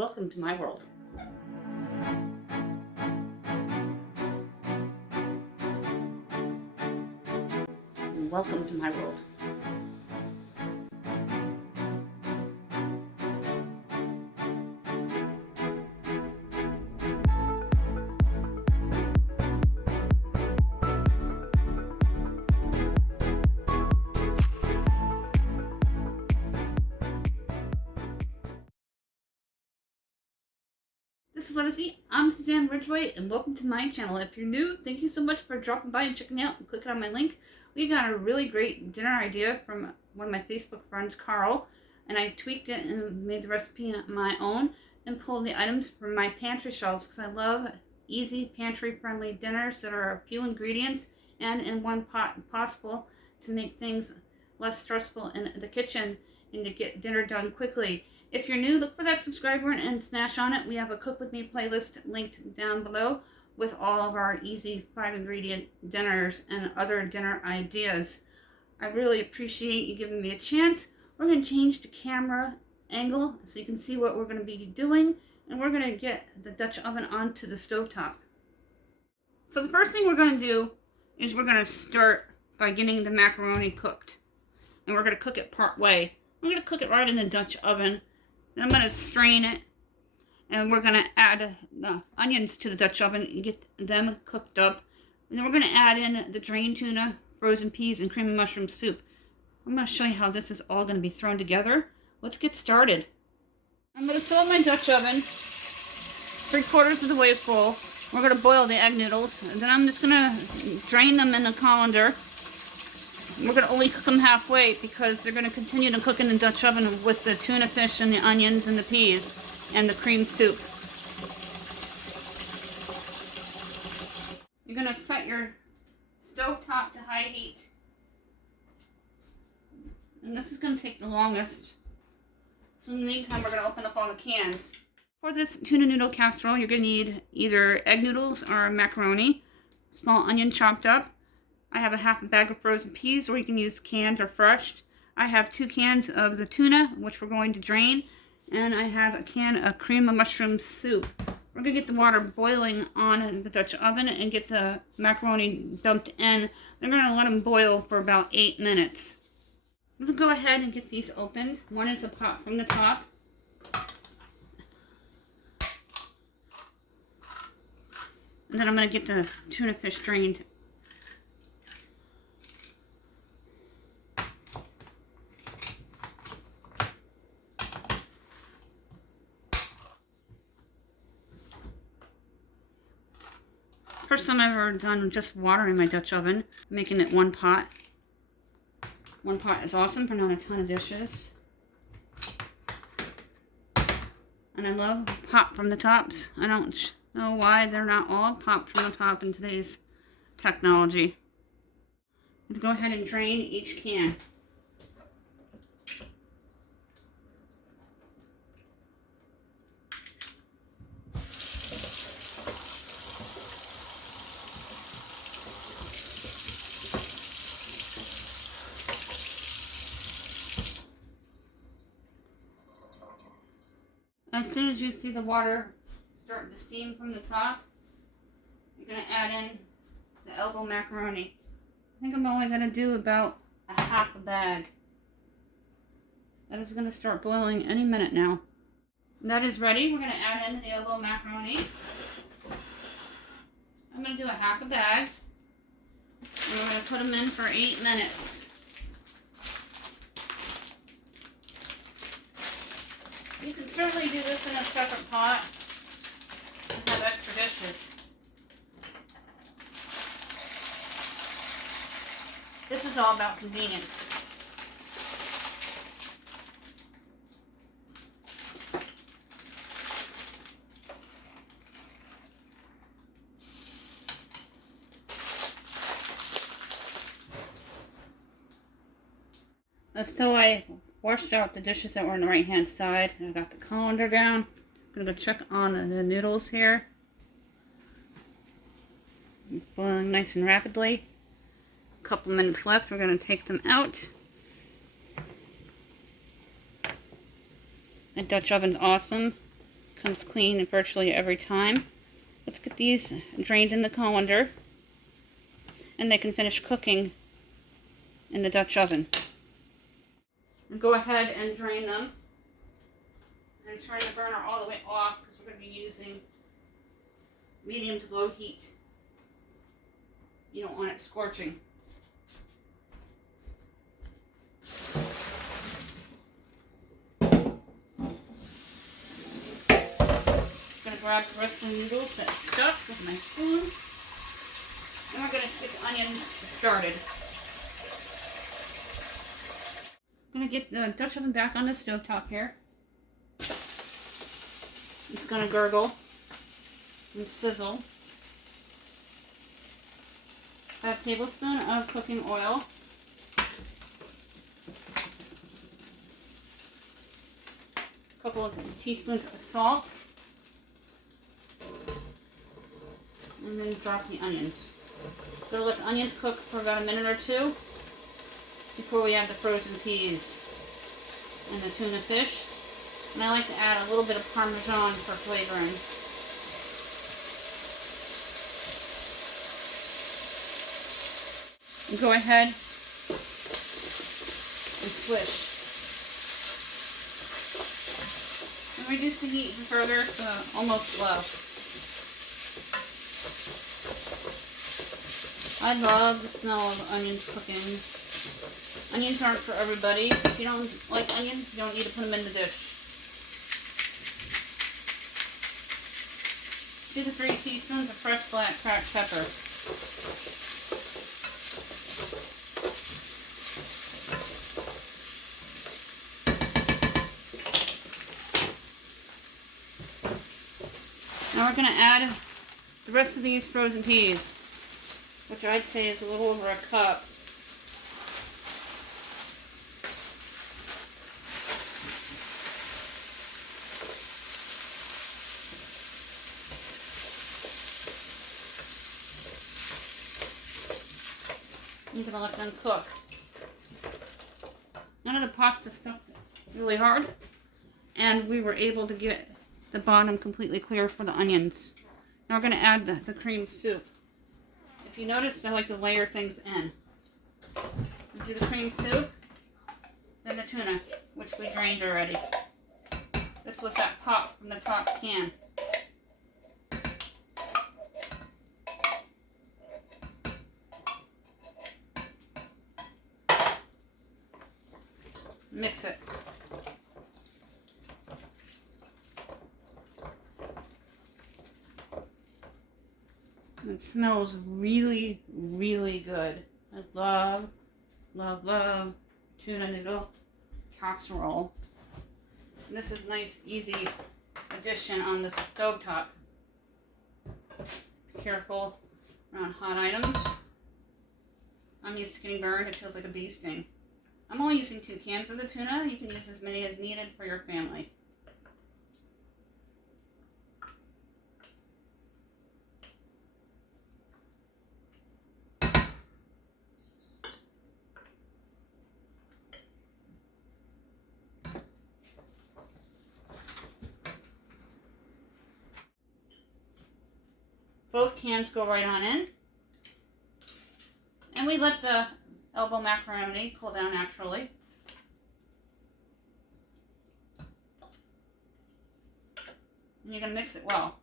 Welcome to my world. Welcome to my world. This is Legacy. I'm Suzanne Ridgway, and welcome to my channel. If you're new, thank you so much for dropping by and checking out and clicking on my link. We got a really great dinner idea from one of my Facebook friends, Carl, and I tweaked it and made the recipe my own and pulled the items from my pantry shelves because I love easy pantry-friendly dinners that are a few ingredients and in one pot possible to make things less stressful in the kitchen and to get dinner done quickly. If you're new, look for that subscribe button and smash on it. We have a Cook With Me playlist linked down below with all of our easy 5-ingredient dinners and other dinner ideas. I really appreciate you giving me a chance. We're going to change the camera angle so you can see what we're going to be doing, and we're going to get the Dutch oven onto the stovetop. So the first thing we're going to do is we're going to start by getting the macaroni cooked. And we're going to cook it part way. We're going to cook it right in the Dutch oven. Then I'm going to strain it, and we're going to add the onions to the Dutch oven and get them cooked up. And then we're going to add in the drained tuna, frozen peas, and cream of mushroom soup. I'm going to show you how this is all going to be thrown together. Let's get started. I'm going to fill my Dutch oven 3/4 of the way full. We're going to boil the egg noodles, and then I'm just going to drain them in a colander. We're going to only cook them halfway because they're going to continue to cook in the Dutch oven with the tuna fish and the onions and the peas and the cream soup. You're going to set your stove top to high heat. And this is going to take the longest. So in the meantime, we're going to open up all the cans. For this tuna noodle casserole, you're going to need either egg noodles or macaroni, small onion chopped up. I have a half a bag of frozen peas, or you can use canned or fresh. I have 2 cans of the tuna, which we're going to drain, and I have a can of cream of mushroom soup. We're going to get the water boiling on the Dutch oven and get the macaroni dumped in. Then we're going to let them boil for about 8 minutes. I'm going to go ahead and get these opened. One is a pot from the top. And then I'm going to get the tuna fish drained. First time I've ever done just water in my Dutch oven, making it one pot. One pot is awesome for not a ton of dishes. And I love pop from the tops. I don't know why they're not all popped from the top in today's technology. I'm going to go ahead and drain each can. As soon as you see the water starting to steam from the top, you're going to add in the elbow macaroni. I think I'm only going to do about a half a bag. That is going to start boiling any minute now. That is ready. We're going to add in the elbow macaroni. I'm going to do a half a bag. And we're going to put them in for 8 minutes. You can certainly do this in a separate pot and have extra dishes. This is all about convenience. So I washed out the dishes that were on the right hand side. I got the colander down. I'm gonna go check on the noodles here. Boiling nice and rapidly. A couple minutes left. We're gonna take them out. My Dutch oven's awesome. Comes clean virtually every time. Let's get these drained in the colander, and they can finish cooking in the Dutch oven. Go ahead and drain them and turn the burner all the way off because we're going to be using medium to low heat. You don't want it scorching. Grab the rest of the noodles that's stuck with my spoon, and we're going to get the onions started. I'm going to get the Dutch oven back on the stovetop here. It's going to gurgle and sizzle. About a tablespoon of cooking oil. A couple of teaspoons of salt. And then drop the onions. So let the onions cook for about a minute or two before we add the frozen peas and the tuna fish. And I like to add a little bit of Parmesan for flavoring. And go ahead and swish. And reduce the heat further to almost low. I love the smell of onions cooking. Onions aren't for everybody. If you don't like onions, you don't need to put them in the dish. 2 to 3 teaspoons of fresh black cracked pepper. Now we're going to add the rest of these frozen peas, which I'd say is a little over a cup. I'm going to let them cook. None of the pasta stuck really hard, and we were able to get the bottom completely clear for the onions. Now we're going to add the cream soup. If you notice, I like to layer things in. Do the cream soup, then the tuna, which we drained already. This was that pop from the top can. Mix it. It smells really, really good. I love, love, love tuna noodle casserole. And this is a nice, easy addition on the stovetop. Be careful around hot items. I'm used to getting burned. It feels like a bee sting. I'm only using 2 cans of the tuna. You can use as many as needed for your family. Both cans go right on in. And we let the elbow macaroni cool down naturally. And you're going to mix it well.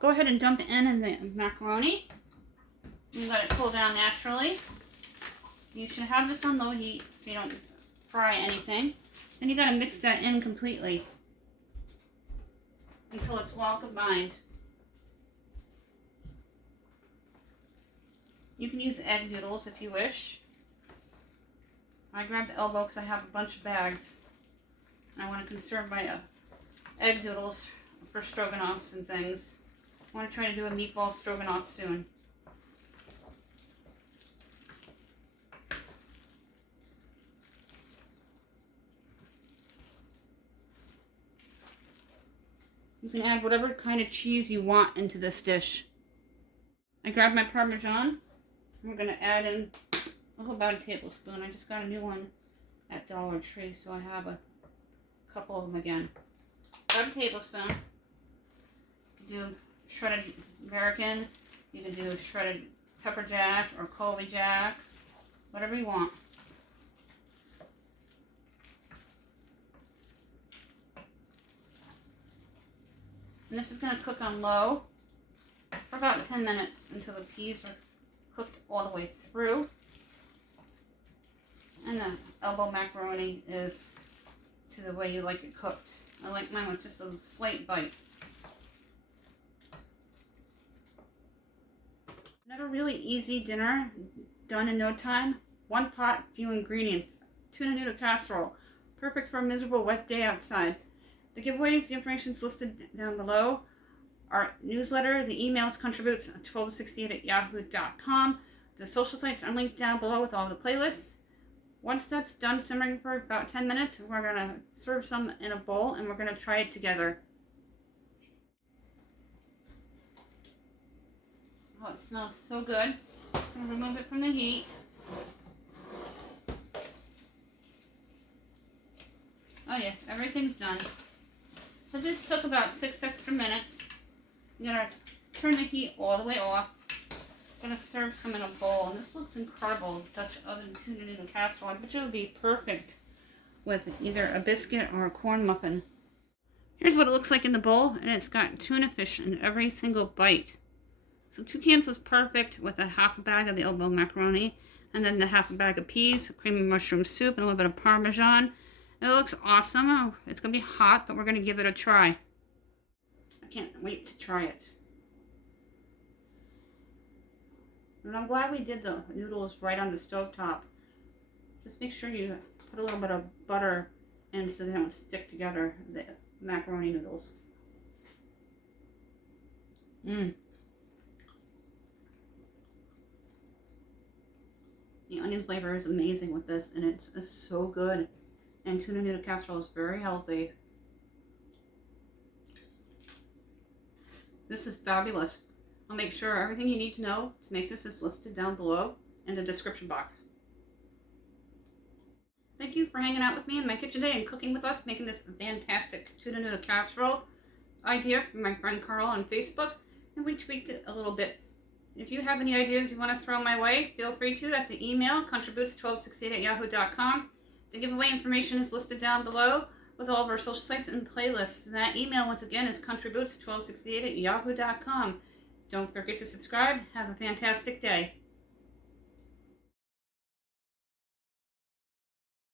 Go ahead and dump it in the macaroni. You let it cool down naturally. You should have this on low heat so you don't fry anything. Then you got to mix that in completely until it's well combined. You can use egg noodles if you wish. I grabbed the elbow because I have a bunch of bags. I want to conserve my egg noodles for stroganoffs and things. I want to try to do a meatball stroganoff soon. You can add whatever kind of cheese you want into this dish. I grabbed my Parmesan. We're going to add in about a tablespoon. I just got a new one at Dollar Tree, so I have a couple of them again. Grab a tablespoon. You can do shredded American. You can do shredded pepper jack or Colby jack. Whatever you want. And this is going to cook on low for about 10 minutes until the peas are cooked all the way through. And the elbow macaroni is to the way you like it cooked. I like mine with just a slight bite. Another really easy dinner done in no time. One pot, few ingredients. Tuna Noodles Casserole. Perfect for a miserable wet day outside. The giveaways, the information is listed down below. Our newsletter, the emails contributes 1268@yahoo.com. The social sites are linked down below with all the playlists. Once that's done simmering for about 10 minutes, we're going to serve some in a bowl and we're going to try it together. Oh, it smells so good. I'm going to remove it from the heat. Oh yeah, everything's done. So this took about 6 extra minutes. I'm going to turn the heat all the way off. I'm going to serve some in a bowl. And this looks incredible. Dutch oven tuna noodle casserole. I bet it would be perfect with either a biscuit or a corn muffin. Here's what it looks like in the bowl. And it's got tuna fish in every single bite. So 2 cans was perfect with a half a bag of the elbow macaroni. And then the half a bag of peas, creamy mushroom soup, and a little bit of Parmesan. It looks awesome. Oh, it's going to be hot, but we're going to give it a try. I can't wait to try it. And I'm glad we did the noodles right on the stovetop. Just make sure you put a little bit of butter in so they don't stick together, the macaroni noodles. The onion flavor is amazing with this, and it's so good. And tuna noodle casserole is very healthy. This is fabulous. I'll make sure everything you need to know to make this is listed down below in the description box. Thank you for hanging out with me in my kitchen today and cooking with us, making this fantastic tuna noodle casserole idea from my friend Carl on Facebook, and we tweaked it a little bit. If you have any ideas you want to throw my way, feel free to at the email contributes1268@yahoo.com. The giveaway information is listed down below with all of our social sites and playlists. And that email, once again, is contributes1268@yahoo.com. Don't forget to subscribe. Have a fantastic day.